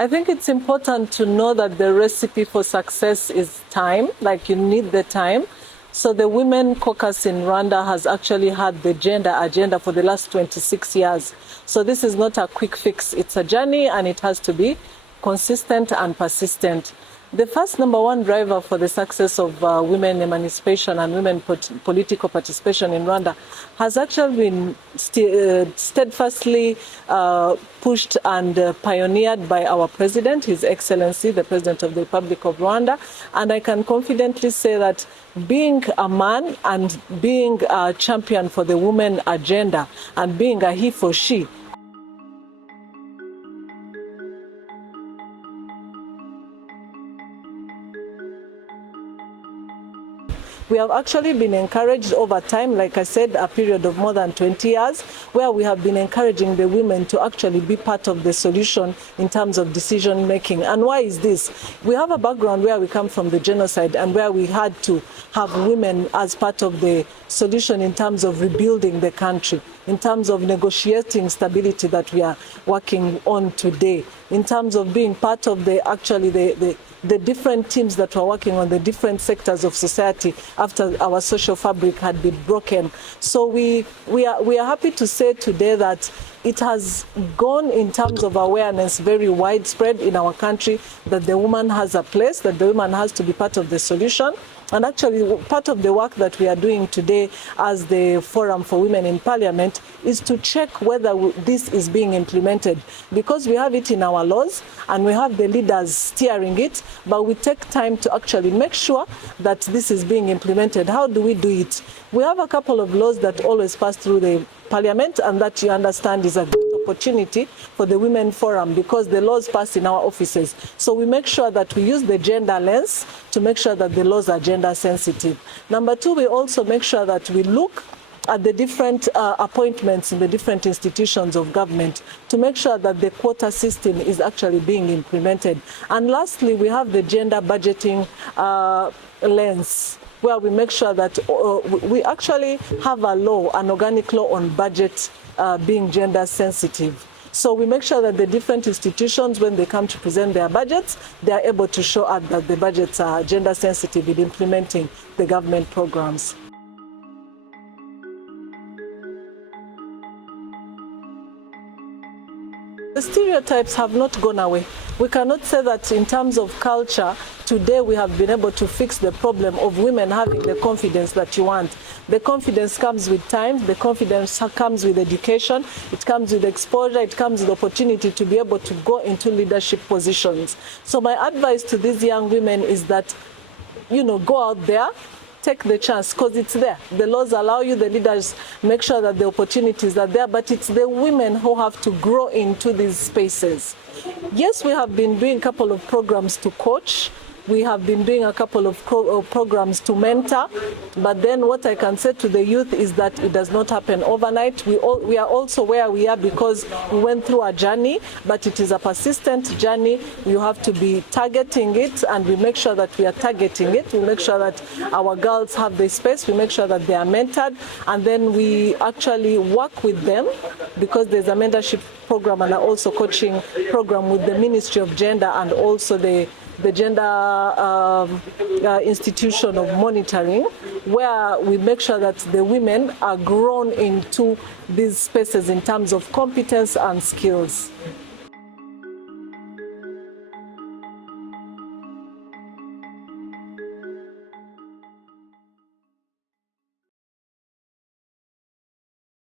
I think it's important to know that the recipe for success is time, like you need the time. So the Women Caucus in Rwanda has actually had the gender agenda for the last 26 years. So this is not a quick fix, it's a journey and it has to be consistent and persistent. The first number one driver for the success of women emancipation and women political participation in Rwanda has actually been steadfastly pushed and pioneered by our president, His Excellency, the President of the Republic of Rwanda. And I can confidently say that being a man and being a champion for the women agenda and being a he for she, we have actually been encouraged over time, like I said, a period of more than 20 years, where we have been encouraging the women to actually be part of the solution in terms of decision making. And why is this? We have a background where we come from the genocide and where we had to have women as part of the solution in terms of rebuilding the country, in terms of negotiating stability that we are working on today, in terms of being part of the different teams that were working on the different sectors of society after our social fabric had been broken. So we are happy to say today that it has gone in terms of awareness very widespread in our country that the woman has a place, that the woman has to be part of the solution. And actually, part of the work that we are doing today as the Forum for Women in Parliament is to check whether this is being implemented. Because we have it in our laws and we have the leaders steering it, but we take time to actually make sure that this is being implemented. How do we do it? We have a couple of laws that always pass through the Parliament, and that you understand is a good opportunity for the Women Forum because the laws pass in our offices. So we make sure that we use the gender lens to make sure that the laws are gender sensitive. Number two, we also make sure that we look at the different appointments in the different institutions of government to make sure that the quota system is actually being implemented. And lastly, we have the gender budgeting lens, where we make sure that we actually have a law, an organic law on budget being gender sensitive. So we make sure that the different institutions, when they come to present their budgets, they are able to show us that the budgets are gender sensitive in implementing the government programs. The stereotypes have not gone away. We cannot say that in terms of culture, today we have been able to fix the problem of women having the confidence that you want. The confidence comes with time, the confidence comes with education, it comes with exposure, it comes with opportunity to be able to go into leadership positions. So my advice to these young women is that, go out there, take the chance, because it's there. The laws allow you, the leaders make sure that the opportunities are there, but it's the women who have to grow into these spaces. Yes, we have been doing a couple of programs to coach. We have been doing a couple of programs to mentor, but then what I can say to the youth is that it does not happen overnight. We are also where we are because we went through a journey, but it is a persistent journey. You have to be targeting it, and we make sure that we are targeting it. We make sure that our girls have the space. We make sure that they are mentored, and then we actually work with them because there's a mentorship program and also coaching program with the Ministry of Gender and also the Gender Institution of Monitoring, where we make sure that the women are grown into these spaces in terms of competence and skills.